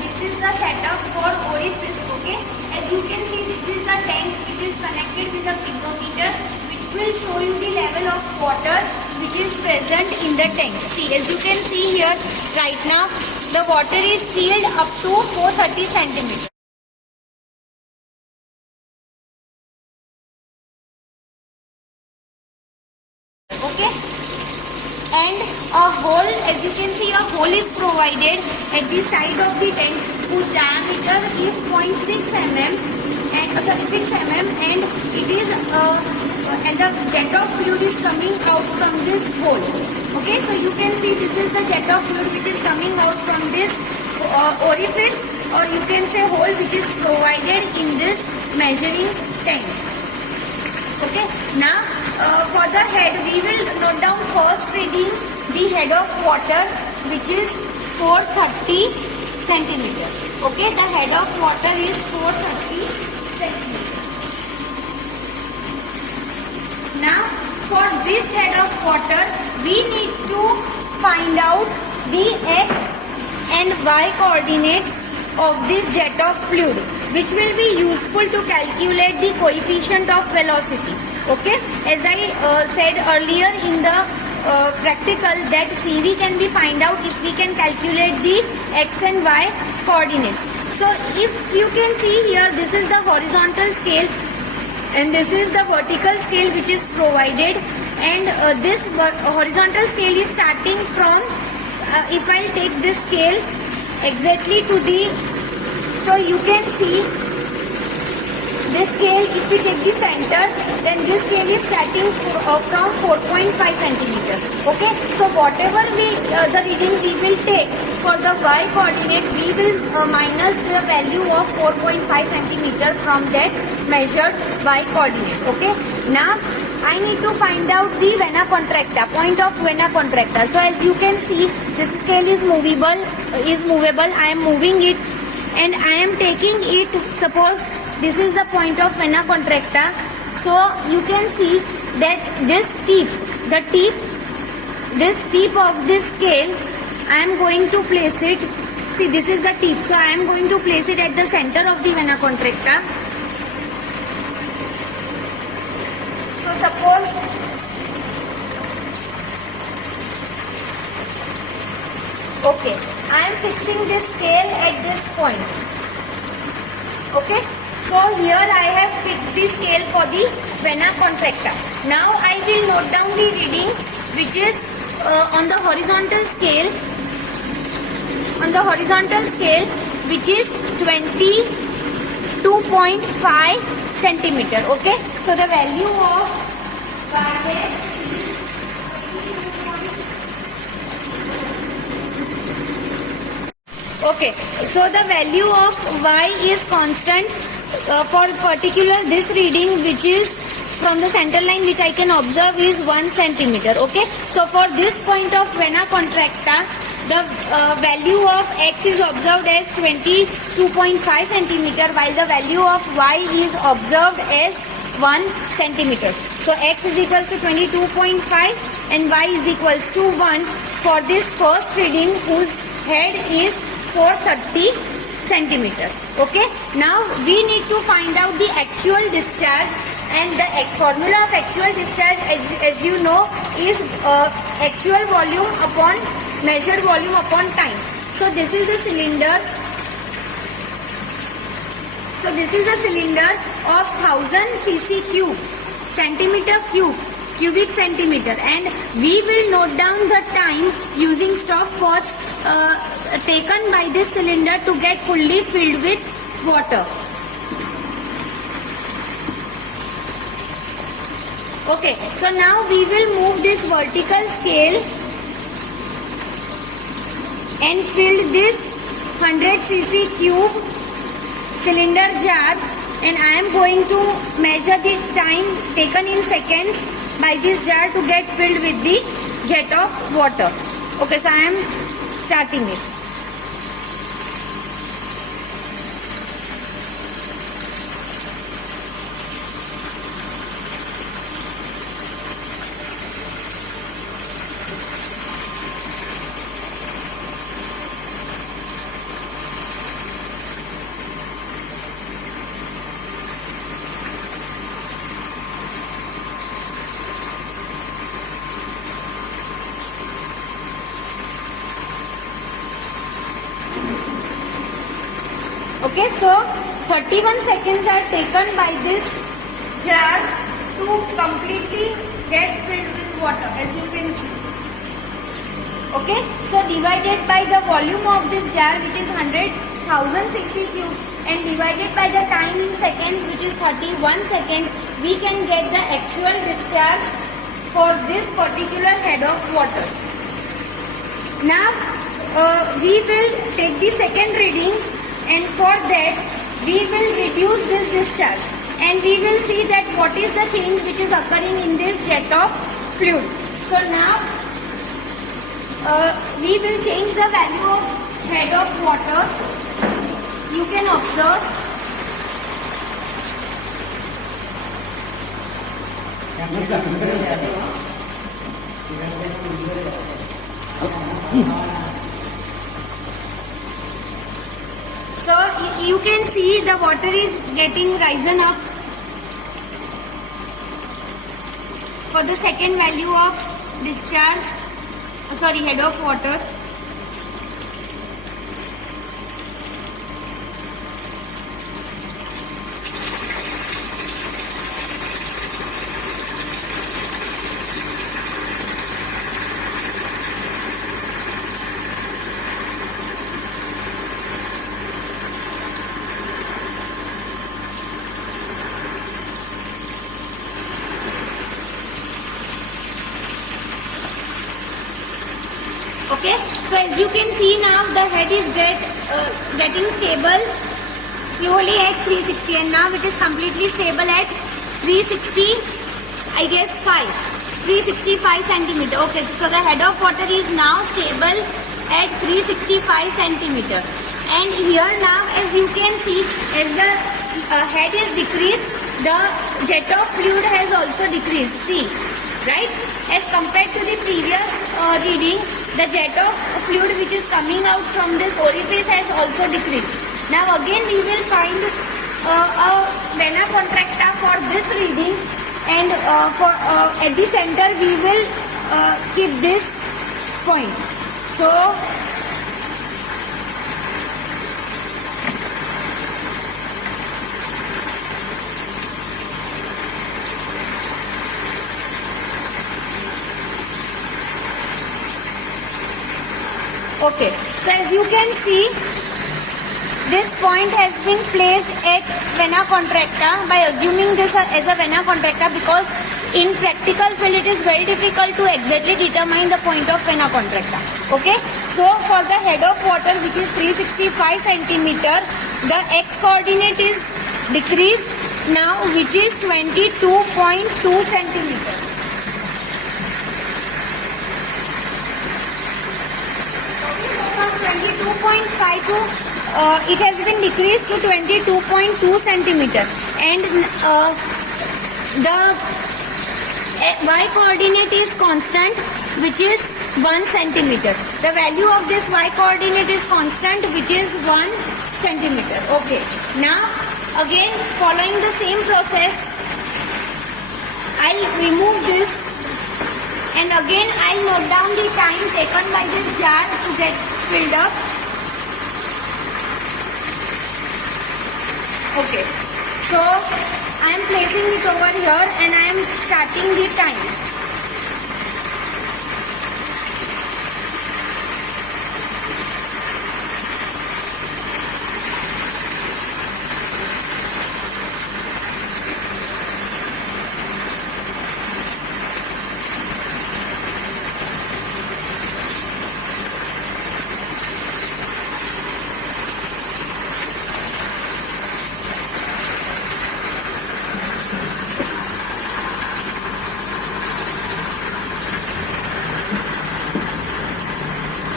this is the setup for orifice. Okay, as you can see, this is the tank which is connected with the piezometer, which will show you the level of water which is present in the tank. See, as you can see here right now, the water is filled up to 430 centimeters. Okay, and a hole, as you can see, a hole is provided at the side of the tank whose diameter is 0.6 mm and 6 mm, and it is and the jet of fluid is coming out from this hole. Okay, so you can see this is the jet of fluid which is coming out from this orifice, or you can say hole, which is provided in this measuring tank. Okay, now for the head, we will note down first reading the head of water, which is 430 centimeter. Okay, the head of water is 430 centimeter. Now for this head of water, we need to find out the x and y coordinates of this jet of fluid, which will be useful to calculate the coefficient of velocity. Okay, as I said earlier in the practical, that CV can be find out if we can calculate the x and y coordinates. So if you can see here, this is the horizontal scale and this is the vertical scale which is provided, and this horizontal scale is starting from if I take this scale exactly to the, so you can see this scale, if we take the center, then this scale is starting from 4.5 centimeter. Okay, so whatever the reading we will take for the y coordinate, we will minus the value of 4.5 centimeter from that measured y coordinate. Okay, now I need to find out the vena contracta, point of vena contracta. So as you can see, this scale is movable. I am moving it and I am taking it. Suppose this is the point of vena contracta. So you can see that this tip, this tip of this scale, I am going to place it. See, this is the tip. So I am going to place it at the center of the vena contracta. So suppose okay, I am fixing this scale at this point. Okay, so here I have fixed the scale for the vena contracta. Now I will note down the reading which is on the horizontal scale. On the horizontal scale, which is 22.5 centimeter. Okay, so the value of y is okay, so the value of y is constant for particular this reading, which is from the center line, which I can observe is 1 centimeter. Okay, so for this point of vena contracta, the value of x is observed as 22.5 centimeter, while the value of y is observed as 1 centimeter. So x is equals to 22.5 and y is equals to 1 for this first reading, whose head is 430 centimeter. Okay, now we need to find out the actual discharge, and the formula of actual discharge, as you know, is actual volume upon measured volume upon time. So this is a cylinder. So this is a cylinder of 1000 cc cube, centimeter cube, cubic centimeter, and we will note down the time using stopwatch taken by this cylinder to get fully filled with water. Okay, so now we will move this vertical scale and fill this 100 cc cube cylinder jar, and I am going to measure the time taken in seconds by this jar to get filled with the jet of water. Okay, so I am starting it. Okay, so 31 seconds are taken by this jar to completely get filled with water, as you can see. Okay, so divided by the volume of this jar, which is 100,000 cc cube, and divided by the time in seconds, which is 31 seconds, we can get the actual discharge for this particular head of water. Now we will take the second reading, and for that we will reduce this discharge, and we will see that what is the change which is occurring in this jet of fluid. So now we will change the value of head of water. You can observe. So you can see the water is getting risen up for the second value of discharge, head of water. Okay, so as you can see now the head is getting stable slowly at 360, and now it is completely stable at 360, I guess 365 centimeter. Okay, so the head of water is now stable at 365 centimeter. And here now, as you can see, as the head is decreased, the jet of fluid has also decreased. See, right? As compared to the previous reading, the jet of fluid which is coming out from this orifice has also decreased. Now again we will find a vena contracta for this reading, and at the center we will keep this point. So okay, so as you can see, this point has been placed at vena contracta by assuming this as a vena contracta, because in practical field it is very difficult to exactly determine the point of vena contracta. Okay, so for the head of water, which is 365 centimeter, the x coordinate is decreased now, which is 22.2 centimeter. 22.5 to it has been decreased to 22.2 centimeter, and the y coordinate is constant, which is 1 centimeter. The value of this y coordinate is constant, which is 1 centimeter. Okay, now again following the same process, I'll remove this, and again I'll note down the time taken by this jar to get filled up. Okay, so I am placing it over here and I am starting the time.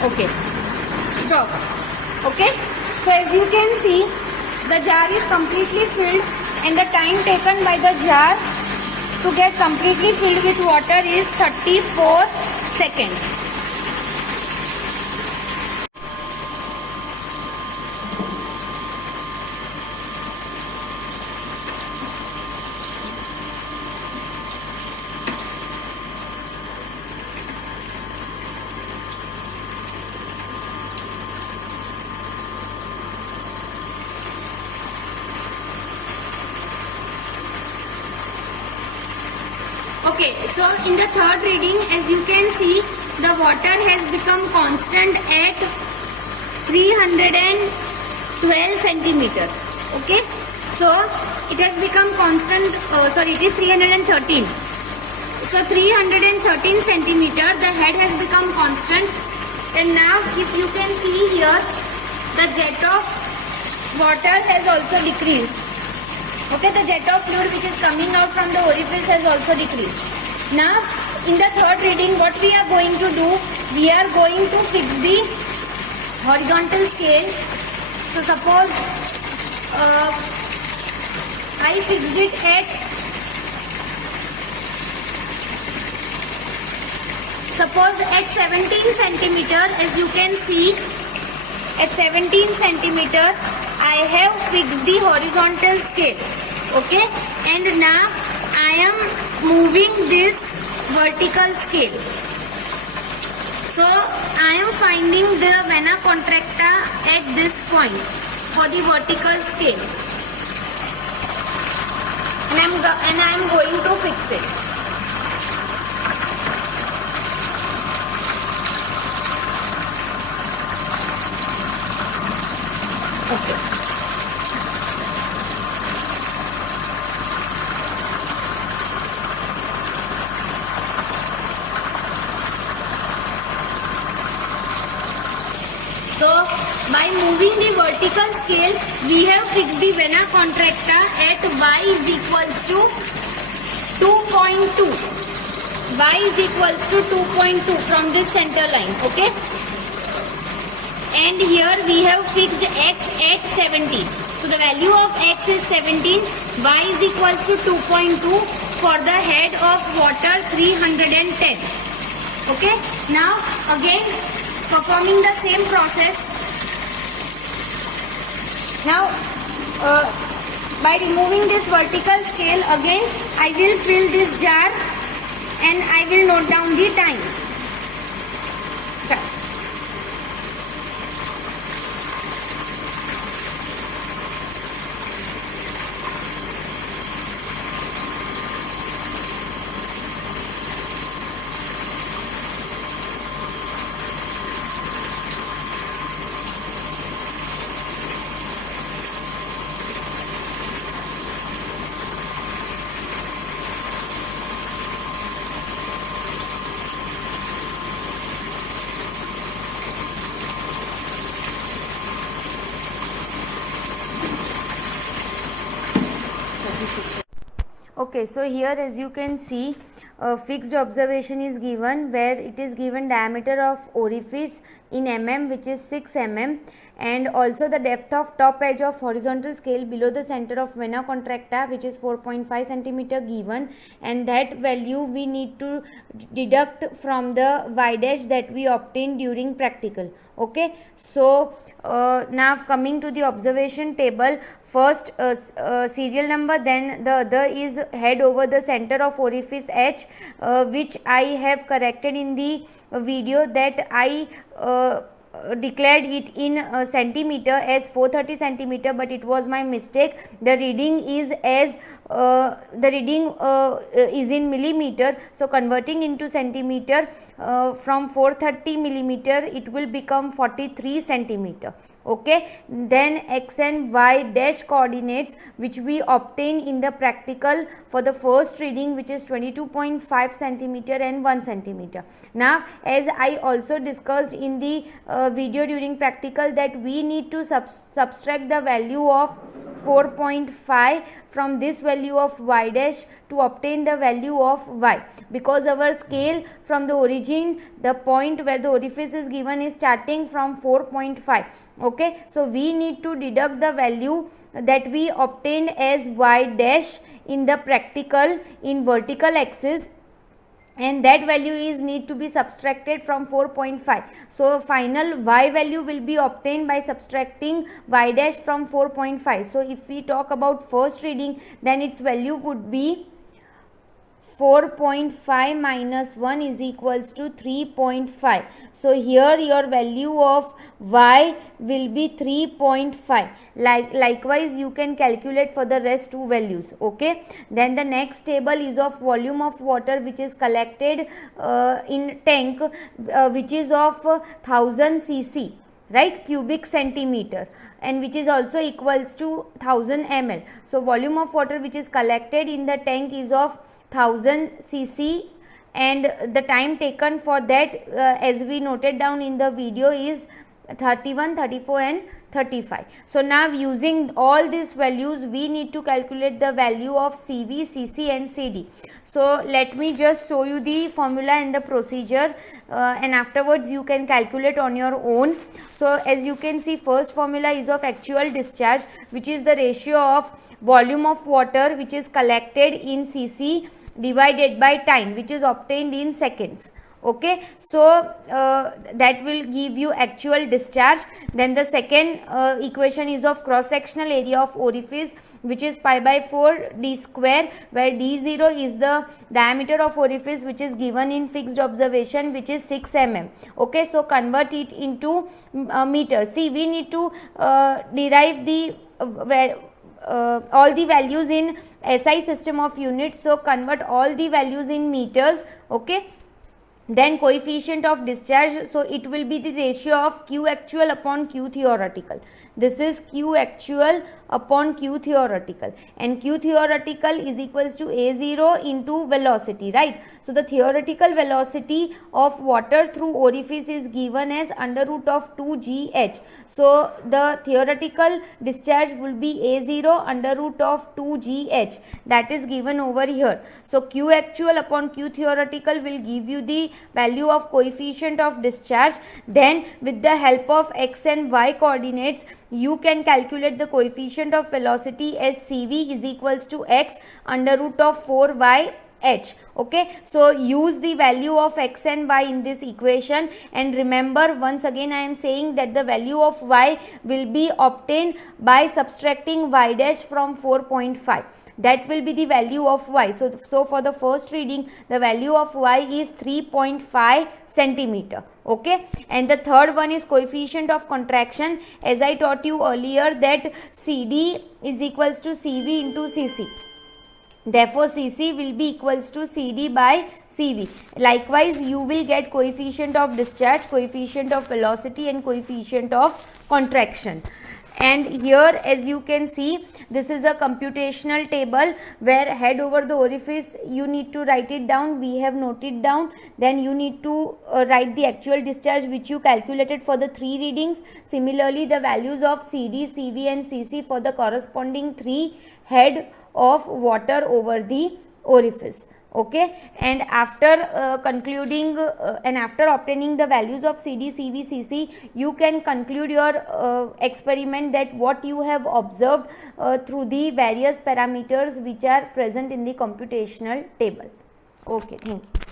Okay, stop. Okay, so as you can see, the jar is completely filled, and the time taken by the jar to get completely filled with water is 34 seconds. Okay, so in the third reading, as you can see, the water has become constant at 312 centimeter. Okay, so it has become constant, it is 313. So 313 centimeter, the head has become constant. And now if you can see here, the jet of water has also decreased. Okay, the jet of fluid which is coming out from the orifice has also decreased. Now in the third reading, what we are going to do, we are going to fix the horizontal scale. So suppose I fixed it at 17 centimeter. As you can see, at 17 centimeter I have fixed the horizontal scale. Okay, and now I am moving this vertical scale. So I am finding the vena contracta at this point for the vertical scale, and I am going to fix it. Okay. So by moving the vertical scale, we have fixed the vena contracta at y is equals to 2.2. Y is equals to 2.2 from this center line. Okay. And here we have fixed x at 17. So the value of x is 17. Y is equals to 2.2 for the head of water 310. Okay. Now again performing the same process. Now by removing this vertical scale, again I will fill this jar and I will note down the time. Start. Okay, so here as you can see, a fixed observation is given where it is given diameter of orifice in mm, which is 6 mm, and also the depth of top edge of horizontal scale below the center of vena contracta, which is 4.5 centimeter given, and that value we need to deduct from the y dash that we obtained during practical. Okay, so now coming to the observation table, first serial number, then the other is head over the center of orifice H, which I have corrected in the video that I declared it in centimeter as 430 centimeter, but it was my mistake. The reading is as is in millimeter, so converting into centimeter, from 430 millimeter it will become 43 centimeter. Okay, then x and y dash coordinates which we obtain in the practical for the first reading, which is 22.5 centimeter and 1 centimeter. Now as I also discussed in the video during practical, that we need to subtract the value of 4.5 from this value of y dash to obtain the value of y, because our scale from the origin, the point where the orifice is given, is starting from 4.5. okay, so we need to deduct the value that we obtained as y dash in the practical in vertical axis, and that value is need to be subtracted from 4.5. so final y value will be obtained by subtracting y dash from 4.5. so if we talk about first reading, then its value would be 4.5 minus 1 is equals to 3.5. So here your value of y will be 3.5. Likewise you can calculate for the rest two values. Okay, then the next table is of volume of water which is collected in tank which is of 1000 cc, right, cubic centimeter, and which is also equals to 1000 ml. So volume of water which is collected in the tank is of 1000 cc, and the time taken for that as we noted down in the video is 31, 34 and 35. So now using all these values we need to calculate the value of CV, CC and CD. So let me just show you the formula and the procedure and afterwards you can calculate on your own. So as you can see, first formula is of actual discharge, which is the ratio of volume of water which is collected in CC divided by time, which is obtained in seconds. Okay, so that will give you actual discharge. Then the second equation is of cross sectional area of orifice, which is pi by 4 d square, where d0 is the diameter of orifice which is given in fixed observation, which is 6 mm. Okay, so convert it into meters. See, we need to derive the all the values in SI system of units, so convert all the values in meters. Okay, then coefficient of discharge, so it will be the ratio of Q actual upon Q theoretical. This is Q actual upon Q theoretical, and Q theoretical is equals to A0 into velocity, right? So the theoretical velocity of water through orifice is given as under root of 2gh. So the theoretical discharge will be A0 under root of 2gh, that is given over here. So Q actual upon Q theoretical will give you the value of coefficient of discharge. Then with the help of x and y coordinates you can calculate the coefficient of velocity as CV is equals to x under root of 4y h. Okay, so use the value of x and y in this equation, and remember once again I am saying that the value of y will be obtained by subtracting y dash from 4.5. that will be the value of y. So for the first reading the value of y is 3.5 centimeter. Okay, and the third one is coefficient of contraction. As I taught you earlier that CD is equals to CV into CC. Therefore CC will be equals to CD by CV. Likewise you will get coefficient of discharge, coefficient of velocity and coefficient of contraction. And here as you can see, this is a computational table where head over the orifice you need to write it down. We have noted down. Then you need to write the actual discharge which you calculated for the 3 readings. Similarly the values of CD, CV and CC for the corresponding 3 head of water over the orifice. Okay, and after concluding and after obtaining the values of CD, CV, CC, you can conclude your experiment that what you have observed through the various parameters which are present in the computational table. Okay, thank you.